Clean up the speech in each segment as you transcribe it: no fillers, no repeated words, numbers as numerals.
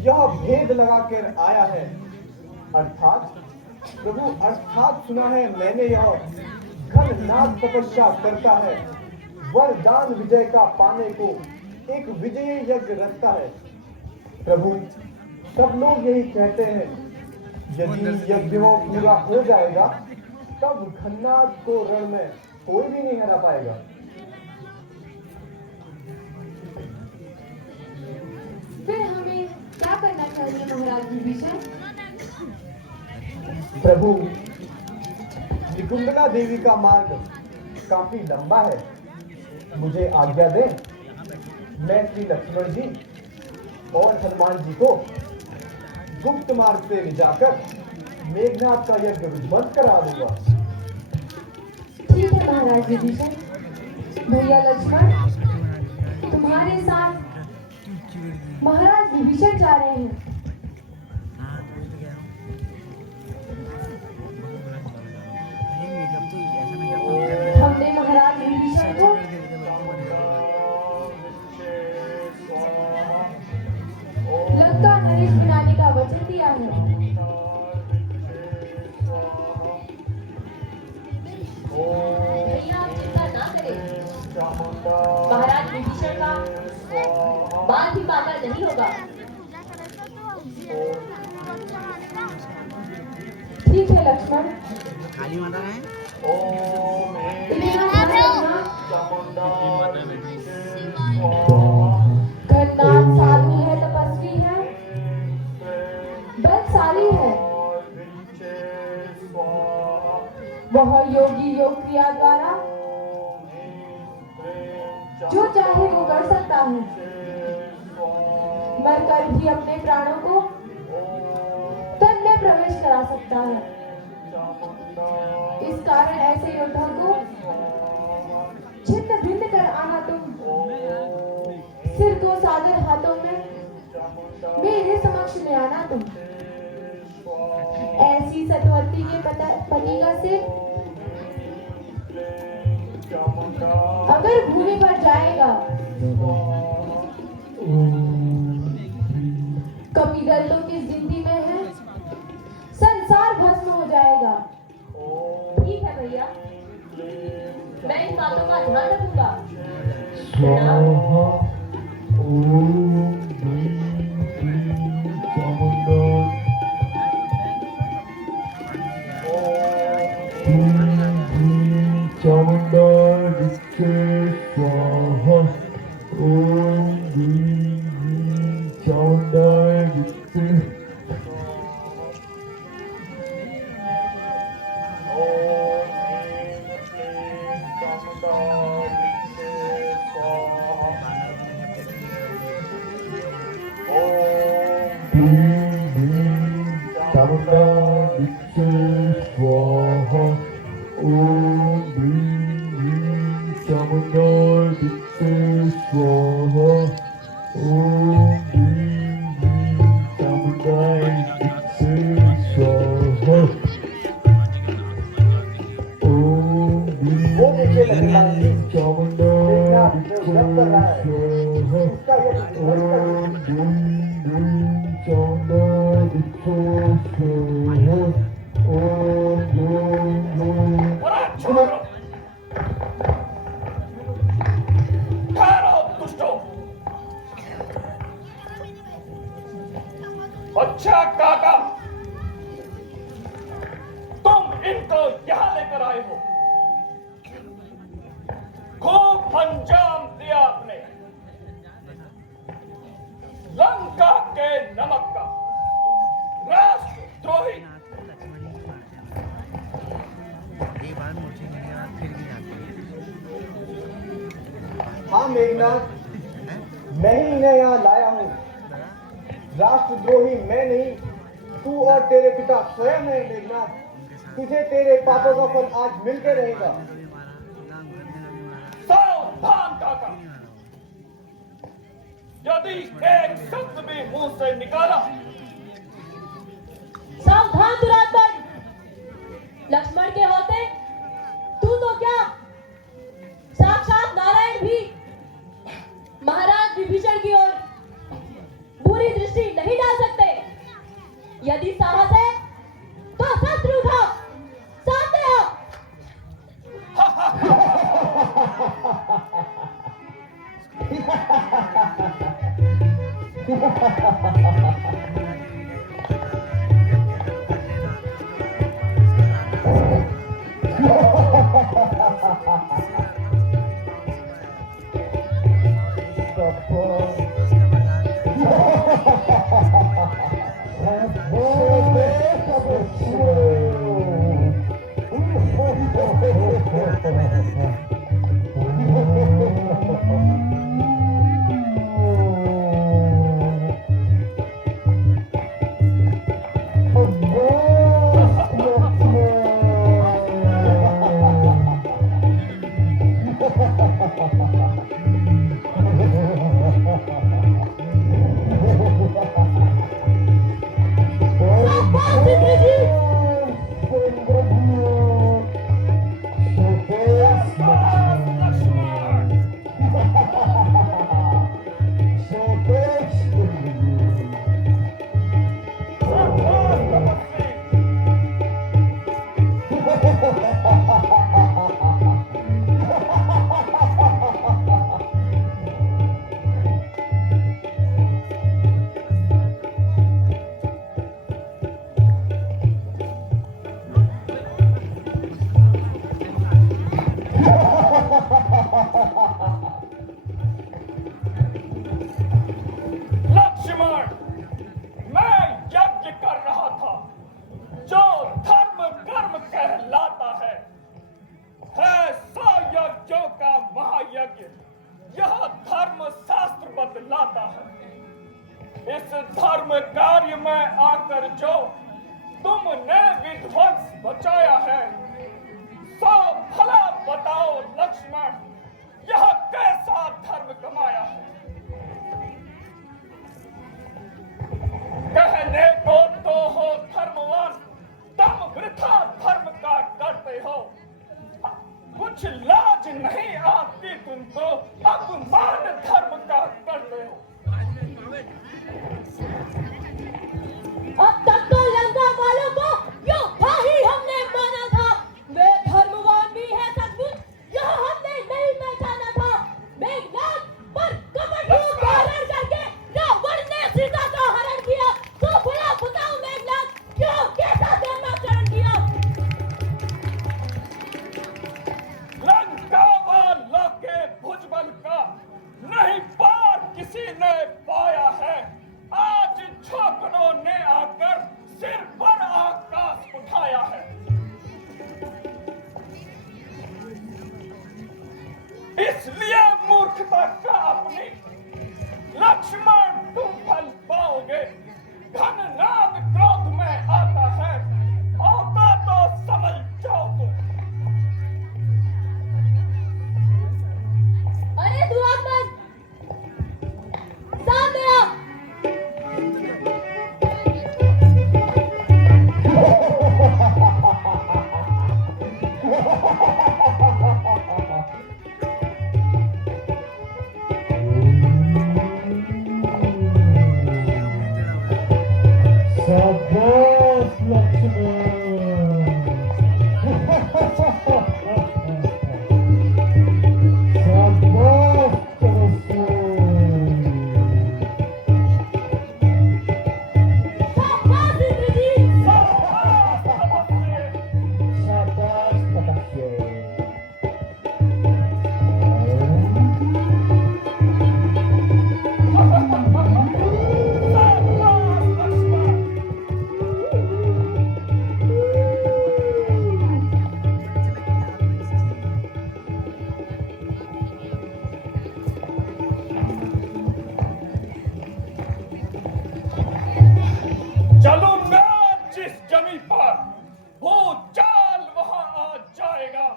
यह भेद लगाकर आया है। अर्थात प्रभु, अर्थात सुना है मैंने, यह घननाद तपस्या करता है, वरदान विजय का पाने को एक विजयी यज्ञ रखता है। प्रभु, सब लोग यही कहते हैं, यदि यज्ञ पूरा हो जाएगा तब घननाद को रण में कोई भी नहीं हरा पाएगा। फिर हमें क्या करना चाहिए महाराज विभीषण? प्रभु, निकुंभला देवी का मार्ग काफी लंबा है। मुझे आज्ञा दें, मैं श्री लक्ष्मण जी और हनुमान जी को गुप्त मार्ग से ले जाकर मेघनाथ का यज्ञ विध्वंस करा दूंगा। ठीक है महाराज विभीषण। भैया लक्ष्मण, तुम्हारे साथ महाराज विभीषण जा रहे हैं। हमने महाराज विभीषण को लंका नरेश बनाने का वचन दिया है। भैया आप चिंता ना करें, महाराज विभीषण का बाल भी पाका नहीं होगा। ठीक है लक्ष्मण। काली माता है। घननाद साधु है, तपस्वी है, बलशाली है। वह योगी योग क्रिया द्वारा जो चाहे वो कर सकता है, मरकर भी अपने प्राणों को तन में प्रवेश करा सकता है। इस कारण ऐसे योद्धा को छिन्न भिन्न कर आना तुम सिर को सादर हाथों में मेरे समक्ष ले आना तुम। ऐसी सतवती के पति का सिर अगर भूमि पर जाएगा, कपिदल तो किस गिनती में है, संसार भस्म हो जाएगा। ठीक है भैया, मैं इन बातों का ध्यान रखूंगा। अच्छा काका, तुम इनको यहां लेकर आए हो, खूब अंजाम दिया आपने लंका के नमक का, राष्ट्रद्रोही। हाँ मेघनाथ, मैं ही इन्हें यहाँ लाया हूँ। राष्ट्रद्रोही मैं नहीं, तू और तेरे पिता स्वयं है मेघनाथ। तुझे तेरे पापों का फल आज मिलकर रहेगा। सावधान काका, यदि एक शब्द भी मुंह से निकाला। सावधान दुरात्मन, लक्ष्मण के होते तू तो क्या साक्षात नारायण भी महाराज विभीषण की ओर बुरी दृष्टि नहीं डाल यदि साहस है तो शस्त्र उठाओ, सामने आओ। लक्ष्मण, मैं यज्ञ कर रहा था जो धर्म कर्म कहलाता है सौ यज्ञों का महायज्ञ। यह धर्म शास्त्र बतलाता है। इस धर्म कार्य में आकर जो तुमने विध्वंस बचाया है, सो भला बताओ लक्ष्मण, यह कैसा धर्म कमाया है? कहने को तो हो धर्मवान, तुम वृथा धर्म का करते हो। कुछ लाज नहीं आती तुमको, अपमान धर्म का करते हो। अब तक तो लंका वालों को योद्धा ही हमने माना था, वे धर्मवान भी है सचमुच, यह हमने नहीं पहचाना था। मेघनाद पर कपट रूप धारण करके रावण ने सीता का हरण किया, तो भला बताओ मेघनाद, क्यों कैसा धर्माचरण किया? लंका वालों के भुजबल का नहीं पार किसी ने पाया है। आज छोकरों ने आकर सिर पर आकाश उठाया है। इसलिए मूर्खता का अपनी लक्ष्मण तुम फल पाओगे। घननाद क्रोध में आता है, आता तो समझ जाओ तुम। अरे दुरात्मन, सामने आ। शाबाश लक्ष्मण। शाबाश तपस्वी। शाबाश इंद्रजीत। शाबाश तपस्वी। चलूंगा जिस जमी पर, भूचाल वहां आ जाएगा।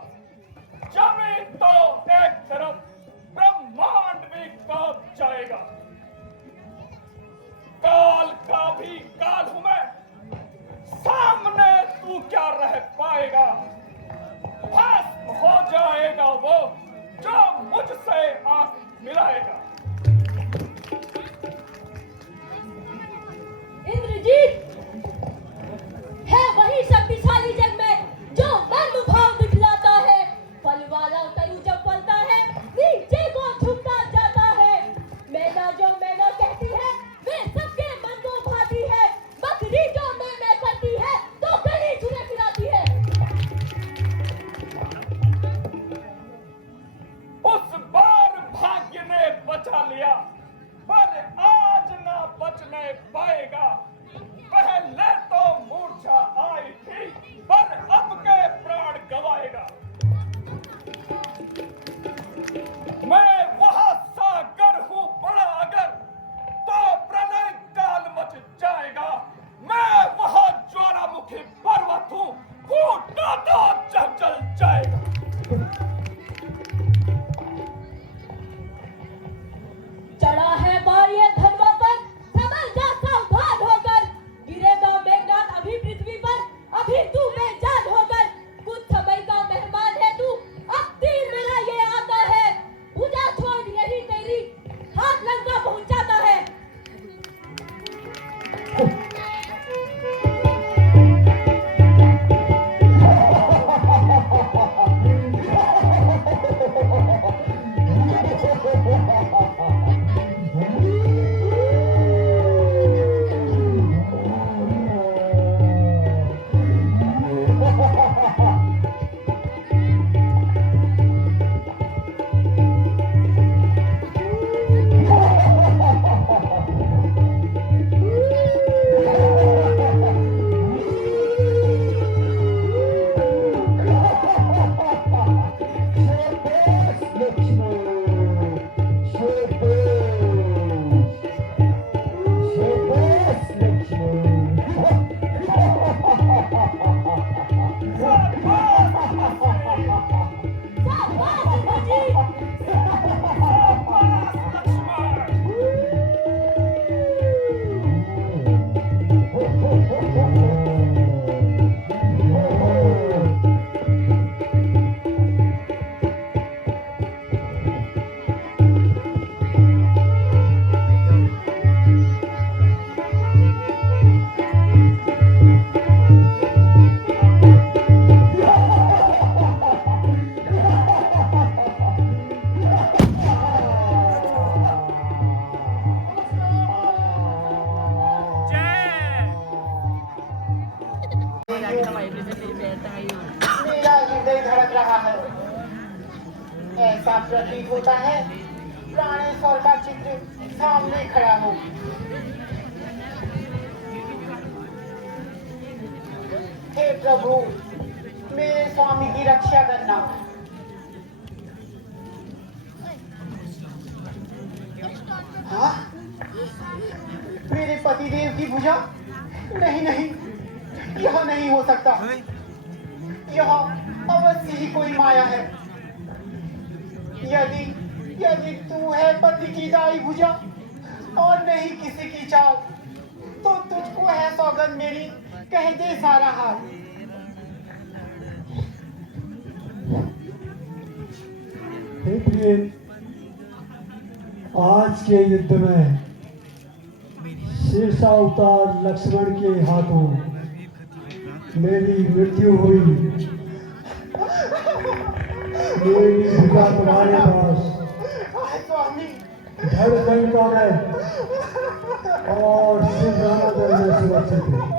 जमीन तो एक तरफ, ब्रह्मांड भी कांप जाएगा। काल का भी काल हूं मैं, सामने तू क्या रह पाएगा? भस्म हो जाएगा वो जो मुझसे आंख मिलाएगा। इंद्रजीत, शाबाश भौजी मेरा हृदय धड़क रहा है। ऐसा प्रतीत होता है प्राणेश्वर का चित्र सामने खड़ा हो। हे प्रभु, मेरे स्वामी की रक्षा करना। हाँ? मेरे पतिदेव की भुजा? नहीं नहीं, यह नहीं हो सकता। यह अवश्य ही कोई माया है। यदि यदि तू है पति की दाई भुजा और नहीं किसी की चाल, तो तुझको है सौगंध मेरी, कह दे सारा हाल। हे प्रिय, आज के युद्ध में शीर्षावतार लक्ष्मण के हाथों मेरी मृत्यु हुई। मेरी भुजा तुम्हारे पास स्वामी, धड़ लंका में और सिंहाना दल में सुरक्षित है।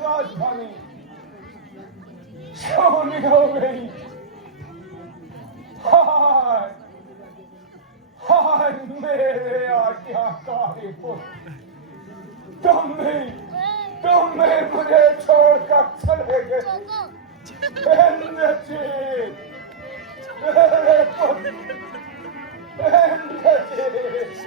राजधानी सोनी हो गई। हाय हाय मेरे आज्ञाकारी पुत्र, तुम भी मुझे छोड़कर चले गए। इंद्रजीत, मेरे पुत्र इंद्रजीत।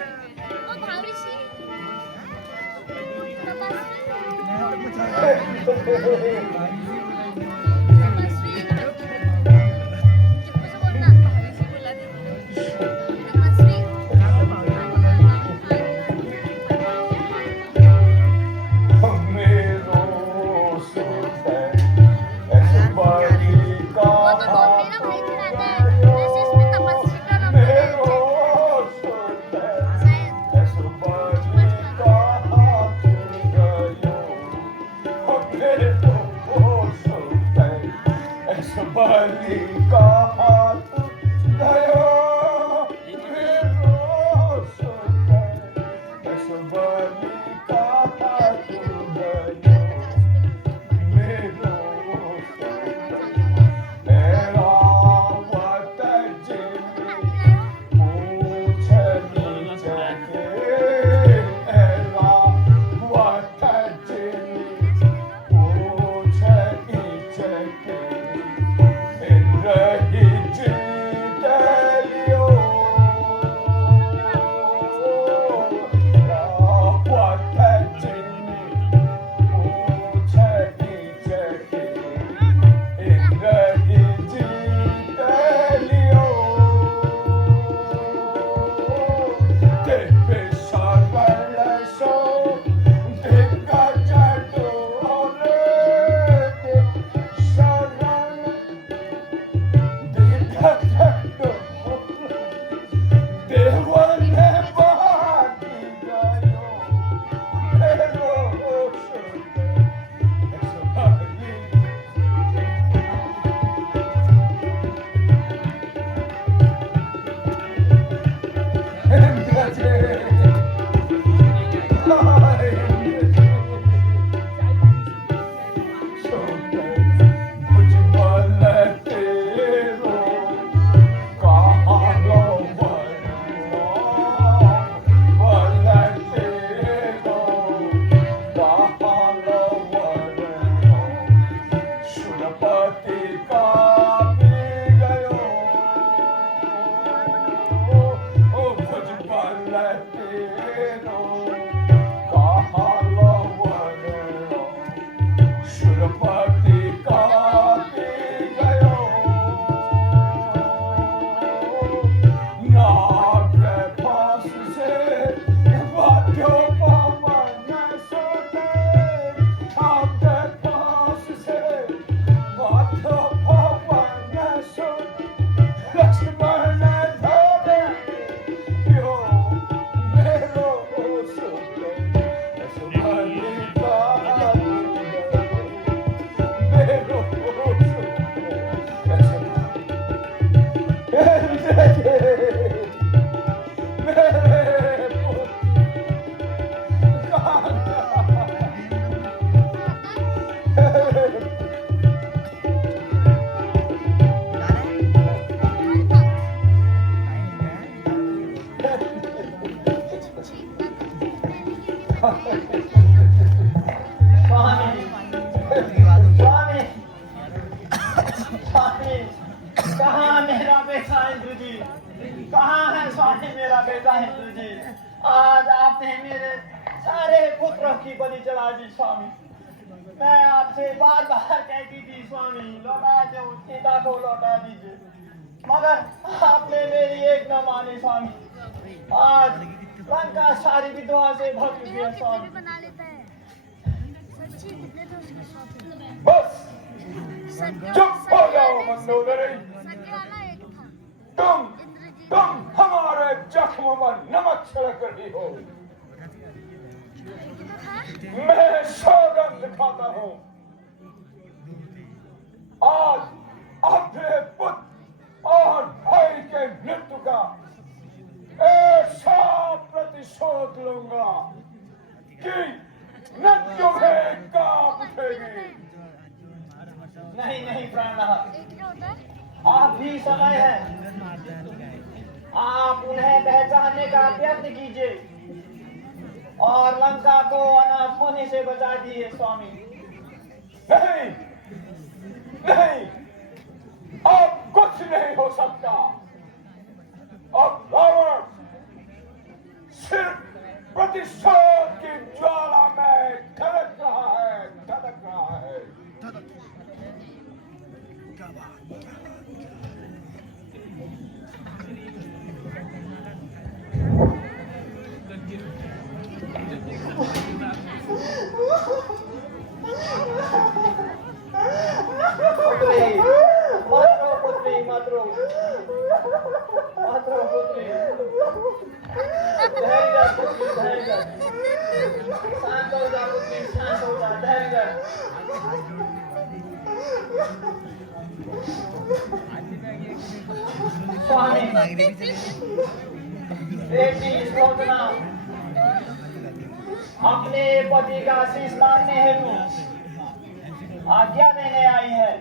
बलि का हाथ गयो मेरो सुंदर, इस बलि का हाथ गयो मेरो सुंदर। एरावत जिमी पूछनी जगे, एरावत जिमी पूछनी जगे। कहाँ मेरा बेटा हिंदू जी? कहाँ है स्वामी मेरा बेटा हिंदू जी? आज आपने मेरे सारे पुत्रों की बलि चढ़ा दी स्वामी। मैं आपसे बार बार कहती थी स्वामी लौटा दो, सीता को लौटा दीजिए, मगर आपने मेरी एक न मानी स्वामी। आज लंका सारी विधवा से भग गया स्वामी। बस चुप हो जाओ मंदोदरी। तुम हमारे जख्म पर नमक छिड़क रही हो। मैं सौगंध खाता हूं, आज अपने पुत्र और भाई के मृत्यु का ऐसा प्रतिशोध लूंगा कि न तुम्हें कांप उठेगी। नहीं नहीं प्राणनाथ, आप भी समय है, आप उन्हें पहचानने का प्रयत्न कीजिए और लंका को अनाथ होने से बचा दिए स्वामी। नहीं नहीं, अब कुछ नहीं हो सकता। अब रावण सिर्फ प्रतिशोध की ज्वाला में धड़क रहा है, धड़क रहा है। पुत्री, मत रो पुत्री। धैर्य धर पुत्री, धैर्य धर। शांत हो जा पुत्री, शांत हो जा, धैर्य धर। स्वामी, बेटी शोधना अपने पति का शीश मांगने हेतु आज्ञा देने आई है।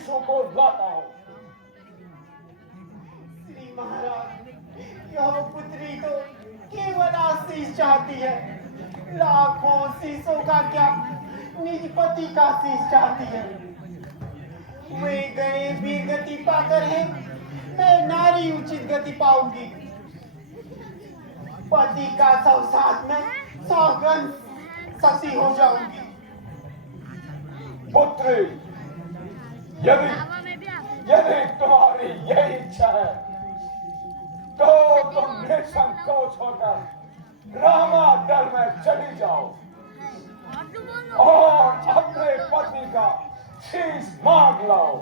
शिशु को लाता हूं। श्री महाराज, यह पुत्री तो केवल आशीष चाहती है, लाखों शीशों का क्या, निज पति का शीश चाहती है। वे गए वीर गति पाकर है, मैं नारी उचित गति पाऊंगी। पति का साथ में सौगंध सती हो जाऊंगी। पुत्री, यदि यदि तुम्हारी यही इच्छा है तो तुम निसंकोच होकर रामादल में चली जाओ और अपने पति का शीश मांग लाओ।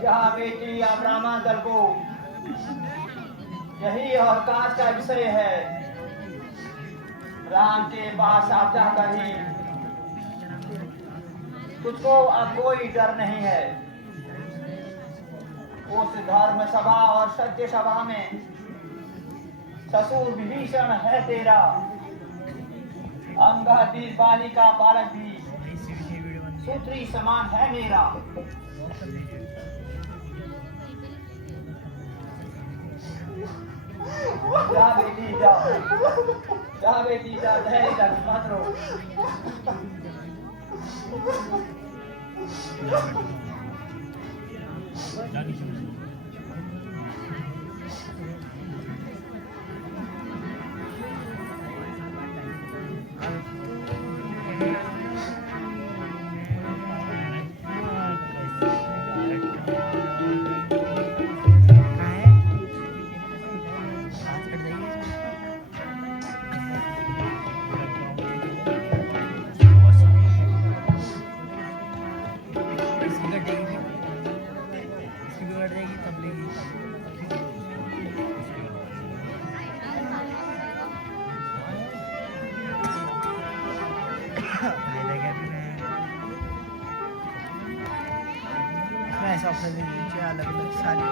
जहाँ बेटी अब रामादल को यही अवकाश का विषय है, राम के पास आप जाकर ही तुझको अब कोई डर नहीं है। उस धर्म सभा और सत्य सभा में ससुर विभीषण है तेरा, अंगाधीश बाली का बालक भी सूत्री समान है मेरा। जा बेटी जा, जा बेटी जा, धैर्य रख, मत रो। ऐसा ऑप्शन नीचे अलग अलग सारी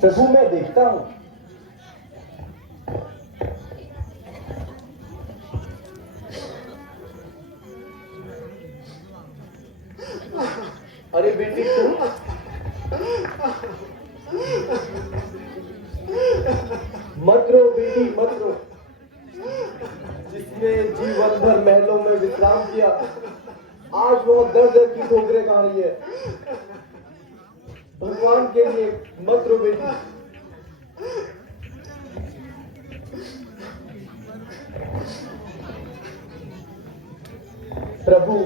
प्रभु मैं देखता हूँ। अरे बेटी तुम मत रो बेटी मत रो। जिसने जीवन भर महलों में विश्राम किया आज वो दर्द की ठोकरें खा रही है। भगवान के लिए मत रो बेटी। प्रभु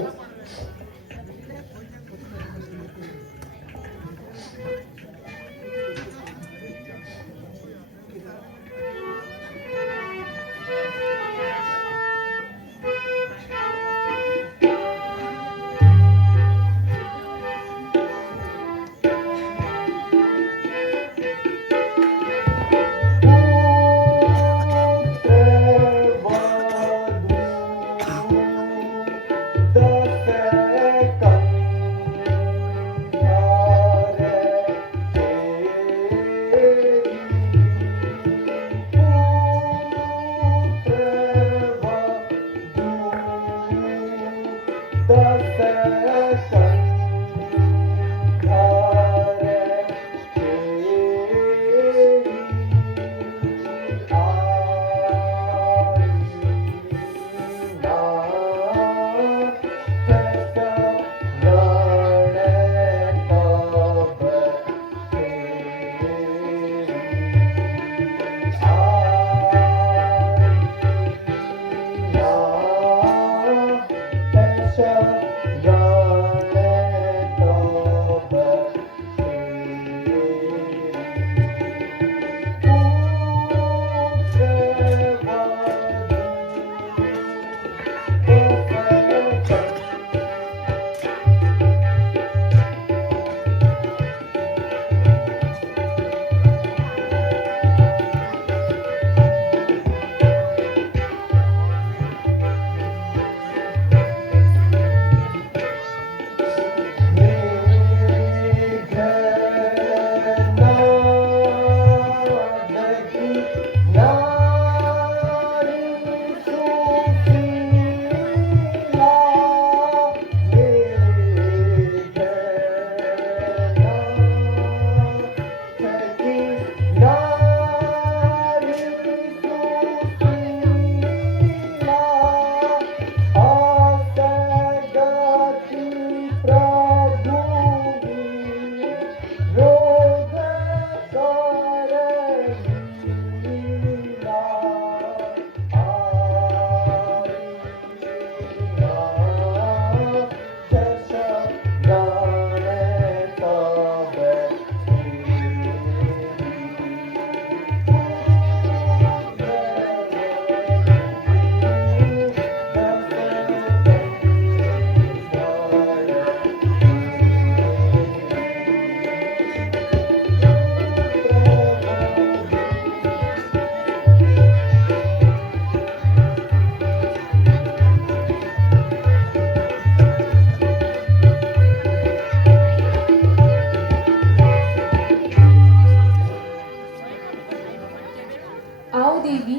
आओ देवी,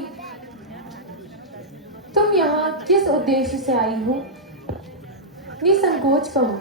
तुम यहाँ किस उद्देश्य से आई हो? निसंकोच कहो।